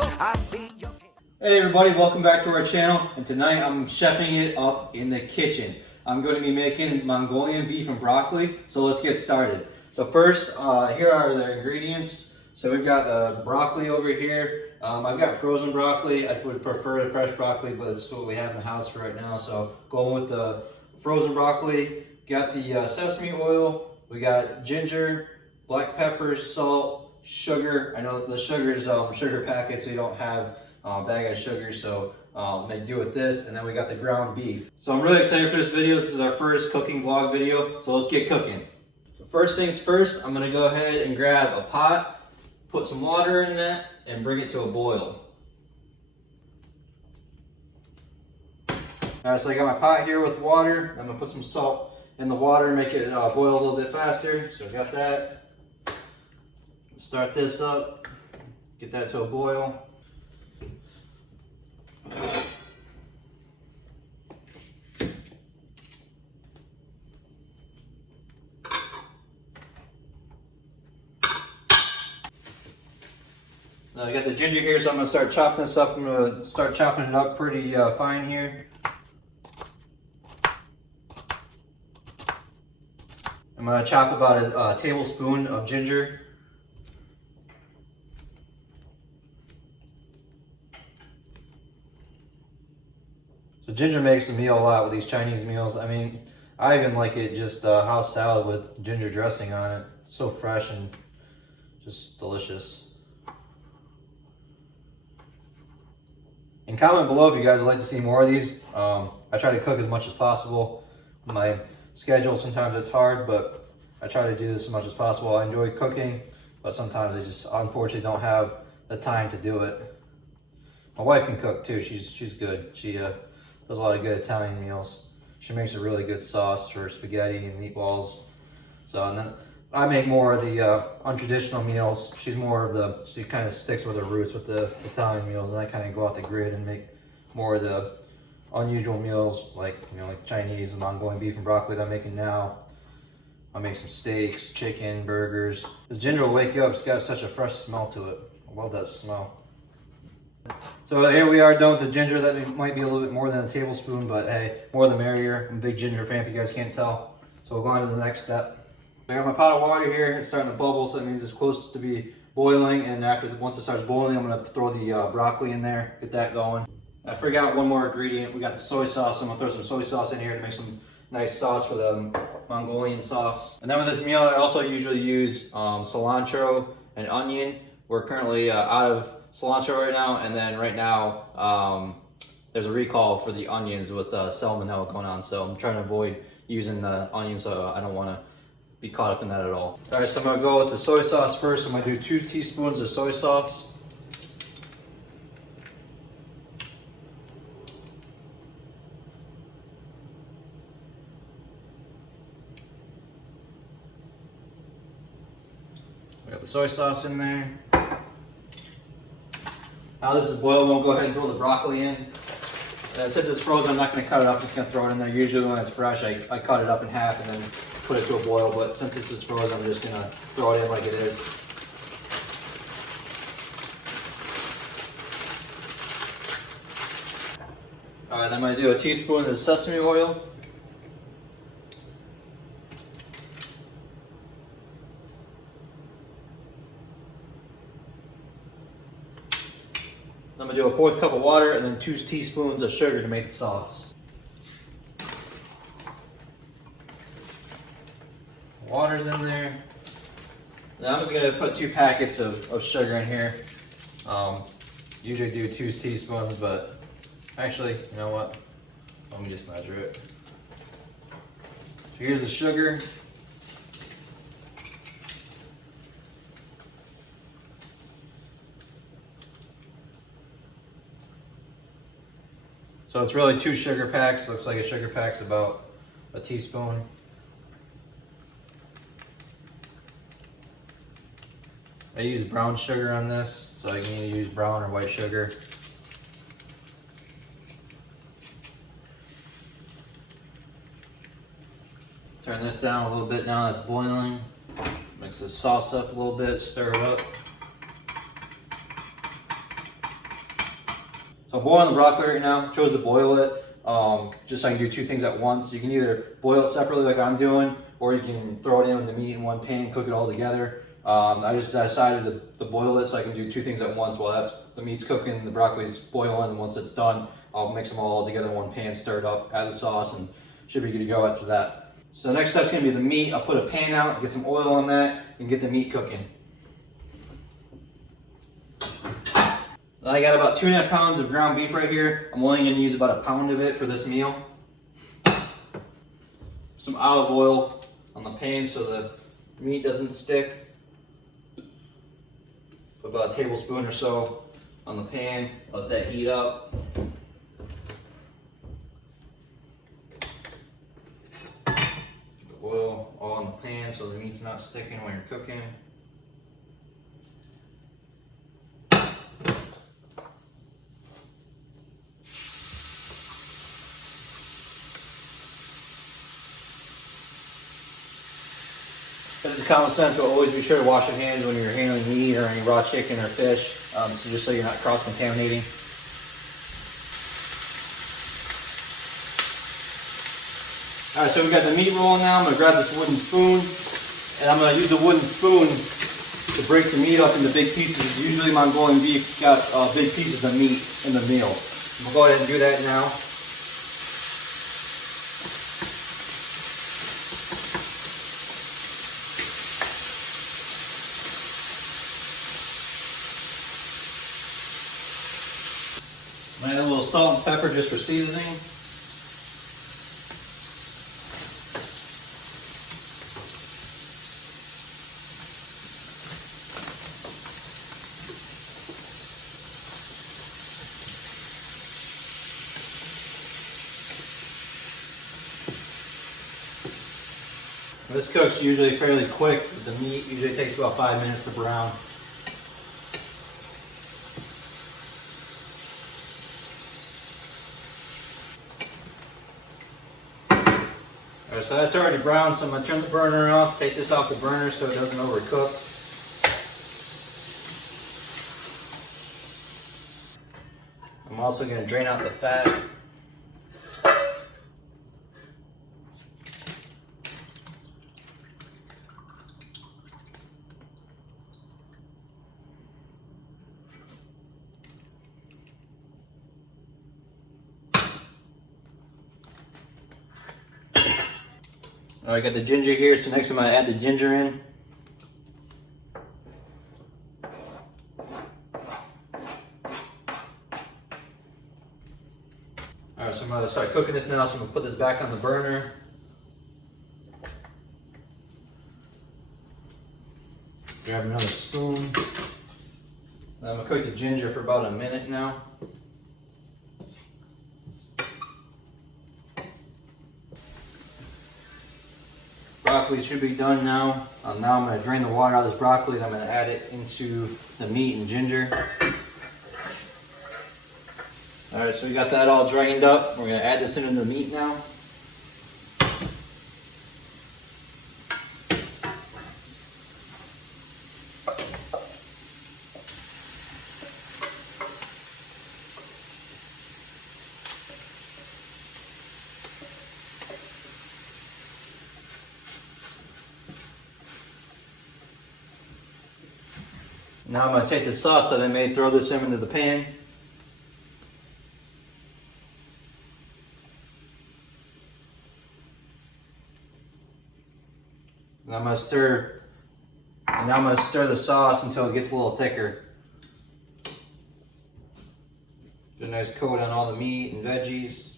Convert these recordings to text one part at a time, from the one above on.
Hey everybody, welcome back to our channel, and tonight I'm chefing it up in the kitchen. I'm going to be making Mongolian beef and broccoli, so let's get started. So first, here are the ingredients. So we've got the broccoli over here. I've got frozen broccoli. I would prefer the fresh broccoli, but it's what we have in the house for right now. So going with the frozen broccoli. Got the sesame oil. We got ginger, black peppers, salt, sugar. I know the sugar is sugar packets, so you don't have bag of sugar, so make do with this. And then we got the ground beef. So I'm really excited for this video. This is our first cooking vlog video, so let's get cooking. So first things first, I'm gonna go ahead and grab a pot, put some water in that, and bring it to a boil. Alright, so I got my pot here with water. I'm gonna put some salt in the water, make it boil a little bit faster. So I got that. Start this up, get that to a boil. Now I got the ginger here, so I'm gonna start chopping this up. I'm gonna start chopping it up pretty fine here. I'm gonna chop about a tablespoon of ginger. So ginger makes the meal a lot with these Chinese meals. I mean, I even like it just house salad with ginger dressing on it. So fresh and just delicious. And comment below if you guys would like to see more of these. I try to cook as much as possible. My schedule, sometimes it's hard, but I try to do this as much as possible. I enjoy cooking, but sometimes I just unfortunately don't have the time to do it. My wife can cook too. She's good. She does a lot of good Italian meals. She makes a really good sauce for spaghetti and meatballs. So, and then I make more of the untraditional meals. She's more of she kind of sticks with her roots with the Italian meals, and I kind of go out the grid and make more of the unusual meals, like like Chinese and Mongolian beef and broccoli that I'm making now. I'll make some steaks, chicken, burgers. This ginger will wake you up. It's got such a fresh smell to it. I love that smell. So here we are done with the ginger. That might be a little bit more than a tablespoon, but hey, more the merrier. I'm a big ginger fan if you guys can't tell. So we'll go on to the next step. I got my pot of water here. It's starting to bubble, so it means it's close to be boiling. And once it starts boiling, I'm gonna throw the broccoli in there, get that going. I forgot one more ingredient. We got the soy sauce. I'm gonna throw some soy sauce in here to make some nice sauce for the Mongolian sauce. And then with this meal, I also usually use cilantro and onion. We're currently out of cilantro right now, and then right now there's a recall for the onions with salmonella going on, so I'm trying to avoid using the onions, so I don't want to be caught up in that at all. All right, so I'm gonna go with the soy sauce first. I'm gonna do 2 teaspoons of soy sauce. I got the soy sauce in there. Now this is boiled, we'll go ahead and throw the broccoli in. And since it's frozen, I'm not going to cut it up, just going to throw it in there. Usually when it's fresh, I cut it up in half and then put it to a boil, but since this is frozen, I'm just going to throw it in like it is. Alright, then I'm going to do a teaspoon of sesame oil. I'm gonna do a 1/4 cup of water and then 2 teaspoons of sugar to make the sauce. Water's in there. Now I'm just gonna put 2 packets of sugar in here. Usually do 2 teaspoons, but actually, you know what? Let me just measure it. So here's the sugar. So it's really 2 sugar packs. Looks like a sugar pack's about a teaspoon. I use brown sugar on this, so you can either use brown or white sugar. Turn this down a little bit now it's boiling. Mix the sauce up a little bit, stir it up. So I'm boiling the broccoli right now. Chose to boil it just so I can do two things at once. You can either boil it separately like I'm doing, or you can throw it in with the meat in one pan, cook it all together. I just decided to boil it so I can do two things at once. While the meat's cooking, the broccoli's boiling, and once it's done, I'll mix them all together in one pan, stir it up, add the sauce, and should be good to go after that. So the next step's gonna be the meat. I'll put a pan out, get some oil on that, and get the meat cooking. I got about 2.5 pounds of ground beef right here. I'm only going to use about a pound of it for this meal. Some olive oil on the pan so the meat doesn't stick. Put about a tablespoon or so on the pan. Let that heat up. The oil all on the pan so the meat's not sticking when you're cooking. This is common sense, but always be sure to wash your hands when you're handling meat or any raw chicken or fish, so just so you're not cross-contaminating. Alright, so we've got the meat rolling now. I'm going to grab this wooden spoon, and I'm going to use the wooden spoon to break the meat up into big pieces. Usually Mongolian beef's got big pieces of meat in the meal. We'll go ahead and do that now. Add a little salt and pepper just for seasoning. This cooks usually fairly quick, but the meat usually takes about 5 minutes to brown. Alright, so that's already brown, so I'm going to turn the burner off, take this off the burner so it doesn't overcook. I'm also going to drain out the fat. I got the ginger here, so next I'm going to add the ginger in. Alright, so I'm going to start cooking this now, so I'm going to put this back on the burner. Grab another spoon. I'm going to cook the ginger for about a minute now. Broccoli should be done now. Now I'm going to drain the water out of this broccoli and I'm going to add it into the meat and ginger. Alright, so we got that all drained up. We're going to add this into the meat now. Now I'm going to take the sauce that I made, throw this into the pan. And I'm going to stir the sauce until it gets a little thicker. Get a nice coat on all the meat and veggies.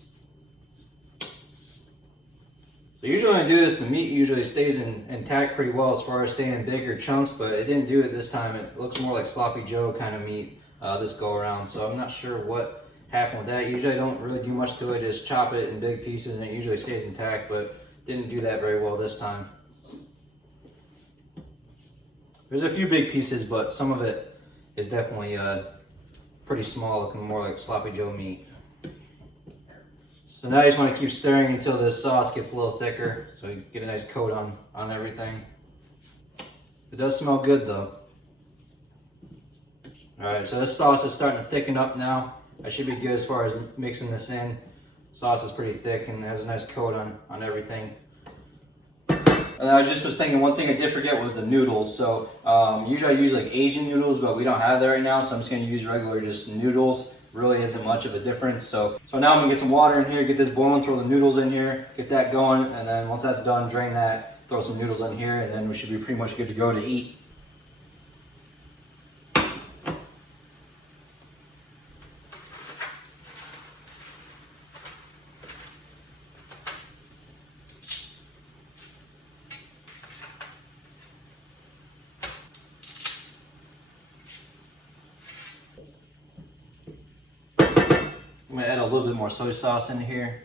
So usually when I do this, the meat usually stays intact pretty well as far as staying in bigger chunks, but it didn't do it this time. It looks more like sloppy Joe kind of meat this go around. So I'm not sure what happened with that. Usually I don't really do much to it, just chop it in big pieces and it usually stays intact, but didn't do that very well this time. There's a few big pieces, but some of it is definitely pretty small, looking more like sloppy Joe meat. So now you just want to keep stirring until this sauce gets a little thicker, so you get a nice coat on everything. It does smell good though. Alright, so this sauce is starting to thicken up now. I should be good as far as mixing this in. Sauce is pretty thick and has a nice coat on everything. And I just was thinking, one thing I did forget was the noodles. So usually I use like Asian noodles, but we don't have that right now, so I'm just gonna use regular just noodles. Really isn't much of a difference. So now I'm gonna get some water in here, get this boiling, throw the noodles in here, get that going, and then once that's done, drain that, throw some noodles in here, and then we should be pretty much good to go to eat. I'm gonna add a little bit more soy sauce in here.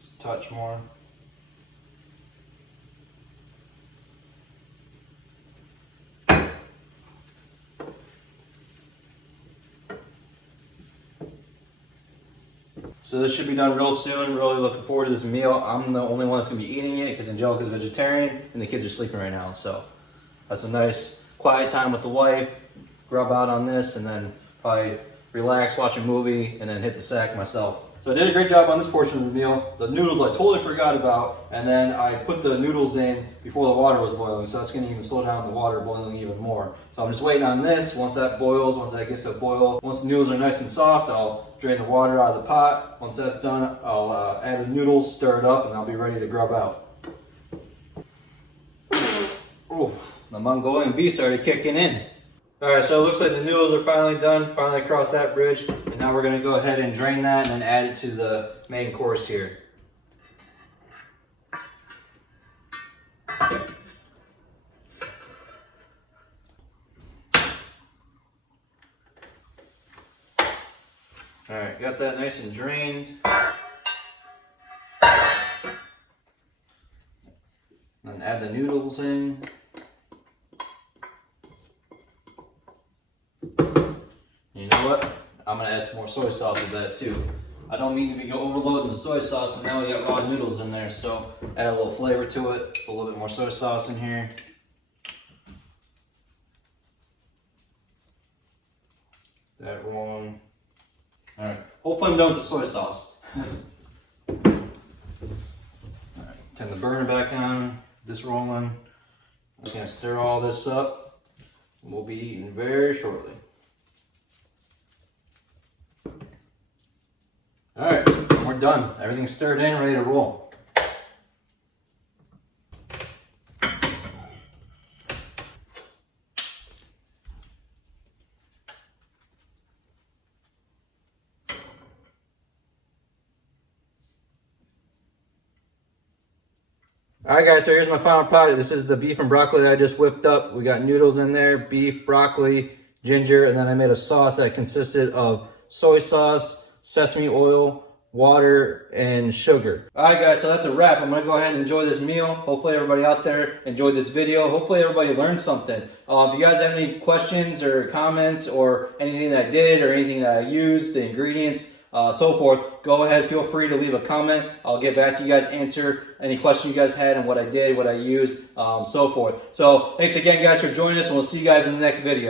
Just a touch more. So this should be done real soon. Really looking forward to this meal. I'm the only one that's gonna be eating it because Angelica's vegetarian and the kids are sleeping right now. So that's a nice quiet time with the wife. Grub out on this and then probably relax, watch a movie, and then hit the sack myself. So I did a great job on this portion of the meal. The noodles I totally forgot about, and then I put the noodles in before the water was boiling, so that's gonna even slow down the water boiling even more. So I'm just waiting on this. Once that boils, once that gets to a boil, once the noodles are nice and soft, I'll drain the water out of the pot. Once that's done, I'll add the noodles, stir it up, and I'll be ready to grub out. Oof, the Mongolian beef started kicking in. All right, so it looks like the noodles are finally done, finally across that bridge. And now we're gonna go ahead and drain that and then add it to the main course here. All right, got that nice and drained. And add the noodles in. You know what? I'm gonna add some more soy sauce with that too. I don't mean to be overloading the soy sauce, and now we got raw noodles in there, so add a little flavor to it. Put a little bit more soy sauce in here. That one. All right. Hopefully I'm done with the soy sauce. All right. Turn the burner back on. This rolling. I'm just gonna stir all this up. We'll be eating very shortly. All right, we're done. Everything's stirred in, ready to roll. All right, guys, so here's my final product. This is the beef and broccoli that I just whipped up. We got noodles in there, beef, broccoli, ginger, and then I made a sauce that consisted of soy sauce, sesame oil, water, and sugar. All right, guys, so that's a wrap. I'm gonna go ahead and enjoy this meal. Hopefully everybody out there enjoyed this video. Hopefully everybody learned something. If you guys have any questions or comments or anything that I did or anything that I used, the ingredients, so forth, go ahead, feel free to leave a comment. I'll get back to you guys, answer any questions you guys had and what I did, what I used, so forth. So thanks again, guys, for joining us, and we'll see you guys in the next video.